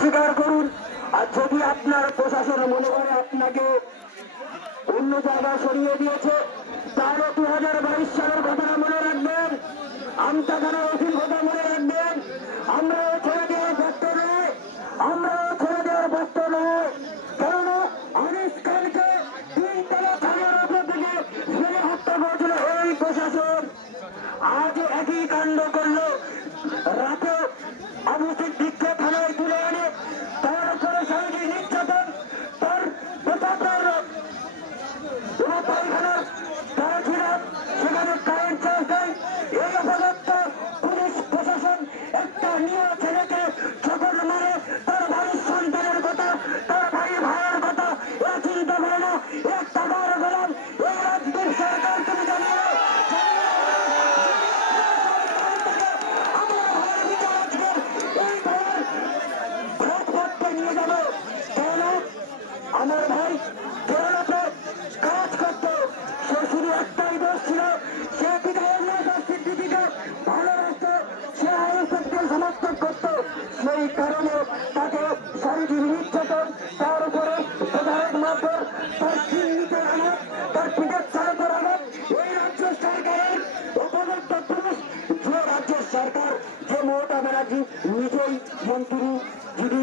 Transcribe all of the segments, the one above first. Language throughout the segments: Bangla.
স্বীকার করুন। আর যদি আপনার প্রশাসন মনে করে আপনাকে অন্য জায়গায় সরিয়ে দিয়েছে, তাহলে 2022 সালের ঘটনা মনে রাখবেন, আমতাখানা ওসির কথা মনে রাখবেন। আমরা ছেড়ে দেওয়ার বক্ত নয়, আমরা ছেড়ে দেওয়ার বক্ত নয়। কেননা আনিস খানকে 3 তলা থানার উপর থেকে ছেড়ে হত্যা করেছিল এই প্রশাসন। আজ একই কাণ্ড করলো। রাতে আবু সিদ্দিককে থানায় তুলে এনে তার উপরে শারীরিক নির্যাতন, তার পেশাদার পায়খানার তারা ছিলেন, সেখানে কারেন্ট চার্জ দেয়। এই অপদত্ত পুলিশ প্রশাসন একটা নিয়ে ছেলেকে ঠোকর মারে, তার ভাইয়ের সন্তানের কথা, তার ভাইয়ের কথা এ চিন্তা করে না। এক টাকার গোলাম এই রাজ্যের সরকার, তুমি জানিয়ে নিয়ে যাবো। কেন আমার ভাই কেরালাতে কাজ করতো, সে শুধু একটাই দোষ ছিল, সে সিদ্দিকীকে ভালোবাসত, সে আইএসএফকে সমর্থন করতো। সেই কারণে তাকে শারীরিক নির্যাতন, তার উপরে প্রধারক মারধর, তার চিহ্নিতের আঘাত, তার পিঠের চালকের আঘাত। এই রাজ্য সরকারের উপযুক্ত পুলিশ, যে রাজ্য সরকার, যে মমতা ব্যানার্জি নিজেই মন্ত্রী, যিনি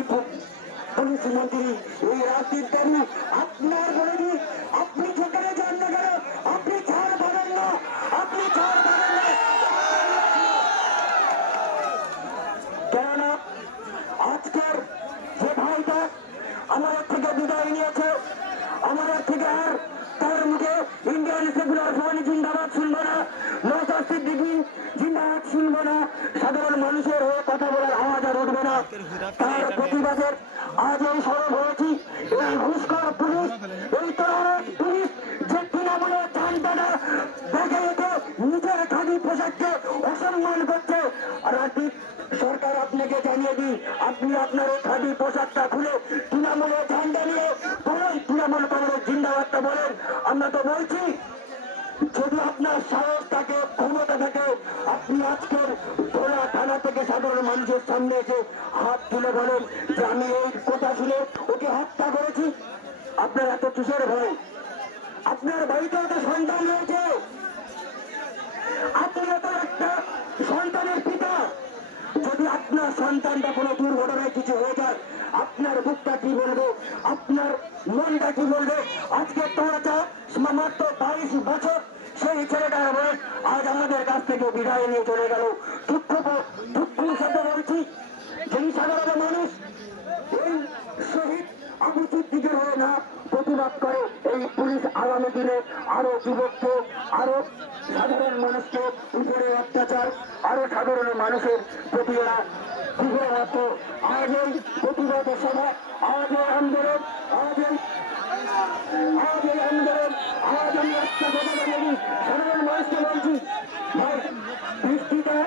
পুলিশ মন্ত্রী, এই রাজনীতি আপনার বলেনি, আপনি যেখানে যান না কেন আপনি ছাড় পাবেন না, আপনি ছাড় পাবেন না। কেননা আজকের যে ভাইটা আমাদের থেকে বিদায় নিয়েছে, আমাদের থেকে আর তার মুখে ইন্ডিয়ান সেকুলার ফ্রন্ট জিন্দাবাদ শুনবো না, নওশাদ সিদ্দিকী জিন্দাবাদ শুনবো না, সাধারণ মানুষের হয়ে কথা বলার আওয়াজ আর উঠবে না। তার প্রতিবাদের আজ এই সরব হয়েছি। এই ঘুষখোর পুলিশ, এই তরুণ পুলিশ যে তৃণমূলের ঝান্ডাটা দেখে রেখে নিজের খাদি পোশাককে অসম্মান করছে, রাজনীতি সরকার আপনাকে জানিয়ে দিই, আপনি আপনার এই খাদি পোশাকটা খুলে তৃণমূলের ঝান্ডা নিয়ে বলেন, তৃণমূল কংগ্রেস জিন্দাবাদটা বলেন। আমরা তো বলছি, যদি আপনার সাহস থাকে, ক্ষমতা থাকে, আপনি আজকের ভোলা থানা থেকে সাধারণ মানুষের সামনে এসে হাত তুলে বলেন যে আমি এই কথা শুনে ওকে হত্যা করেছি। আপনার এত কিসের ভয়? আপনার বাড়িতে একটা সন্তান রয়েছে, আপনি তো একটা সন্তানের পিতা। যদি আপনার সন্তানটা কোনো দুর্ঘটনায় কিছু হয়ে যায়, আপনার বুকটা কি বলবে, আপনার মনটা কি বলবে? আজকে তোমরা মাত্র 22 বছর সেই ছেলেটার বয়স আজ আমাদের কাছ থেকে বিদায় নিয়ে চলে গেল। দুঃখের সাথে বলছি, যেই সাধারণ মানুষ এই শহীদ আবু সিদ্দিকের হয়ে না প্রতিবাদ করে, এই পুলিশ আগামী দিনে আরো যুবককে, আরো সাধারণ মানুষকে উপরে অত্যাচার, আরো সাধারণ মানুষের প্রতি এরা কুকুরের মতো। আজ এই প্রতিবাদ সভা, আজ এই আন্দোলন, আজ এই আন্দোলন, আজ আমি একটা কথা বলি, সাধারণ মানুষকে বলছি, ভাই বৃষ্টিটা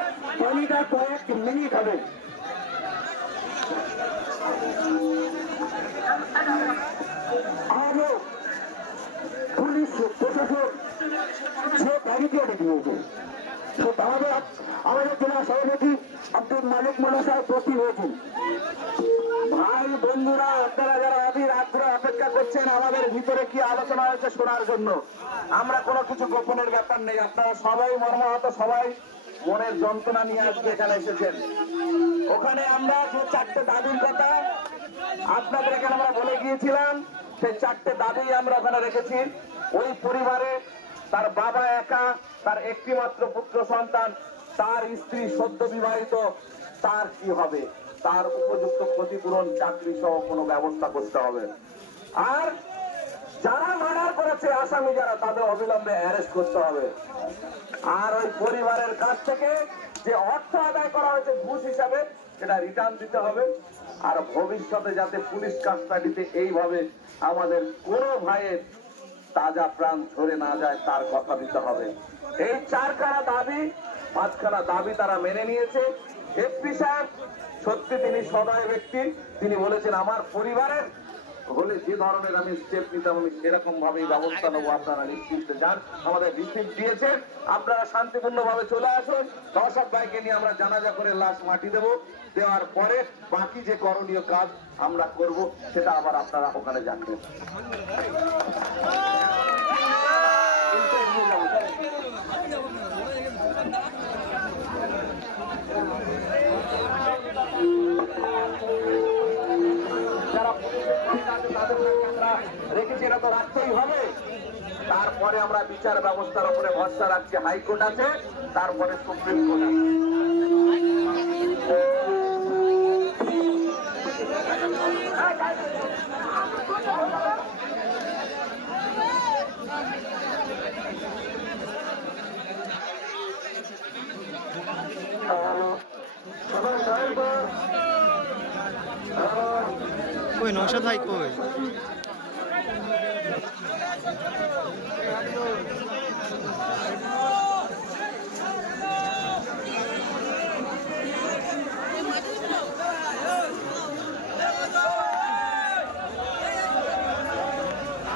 পানিটা কয়েক মিনিট হবে। আরো পুলিশ প্রশাসন যে ব্যারিকেড দিয়েছে, আমাদের জেলা সভাপতি আব্দুল মালিক মোল্লা সাহেব উপস্থিত হয়েছেন। ভাই বন্ধুরা, আপনারা যারা রাত ধরে অপেক্ষা করছেন আমাদের ভিতরে কি আলোচনা হয়েছে শোনার জন্য, আমরা কোনো কিছু গোপনের ব্যাপার নেই। আপনারা সবাই মর্মাহত, সবাই মনের যন্ত্রণা নিয়ে আজকে এখানে এসেছেন। ওখানে আমরা যে 4টে দাবির কথা আপনাদের এখানে আমরা বলে গিয়েছিলাম, সেই 4টে দাবি আমরা ওখানে রেখেছি। ওই পরিবারে তার বাবা একা, তার একটি মাত্র পুত্র সন্তান, তার স্ত্রী সদ্য বিবাহিত, তার কি হবে? তার উপযুক্ত ক্ষতিপূরণ, চাকরি সহ কোনো ব্যবস্থা করতে হবে। আর যারা মার্ডার করেছে আসামি যারা, তাদের অবিলম্বে অ্যারেস্ট করতে হবে। আর ওই পরিবারের কাছ থেকে যে অর্থ আদায় করা হয়েছে ঘুষ হিসাবে, সেটা রিটার্ন দিতে হবে। আর ভবিষ্যতে যাতে পুলিশ কাস্টাডিতে এইভাবে আমাদের কোনো ভাইয়ের তাজা প্রাণ ধরে না যায়, তার কথা দিতে হবে। এই 4খানা দাবি, 5খানা দাবি তারা মেনে নিয়েছে। এসপি সাহেব সত্যি তিনি সদয় ব্যক্তি, তিনি বলেছেন আমার পরিবারের হলে যে ধরনের আমি স্টেপ নিতাম আমি সেরকম ভাবেই ব্যবস্থা নেবো। আপনারা নিশ্চিন্তে যান, আমাদের রিসিপ্ট দিয়েছে, আপনারা শান্তিপূর্ণ ভাবে চলে আসুন। নওশাদ ভাইকে নিয়ে আমরা জানাজা করে লাশ মাটি দেবো, দেওয়ার পরে বাকি যে করণীয় কাজ আমরা করব সেটা আবার আপনারা ওখানে জানবেন। যারা রেখেছে এটা তো রাখতেই হবে। তারপরে আমরা বিচার ব্যবস্থার উপরে ভরসা রাখছি। হাইকোর্ট আছে, তারপরে সুপ্রিম কোর্ট আছে। কই নওশাদ ভাই কই?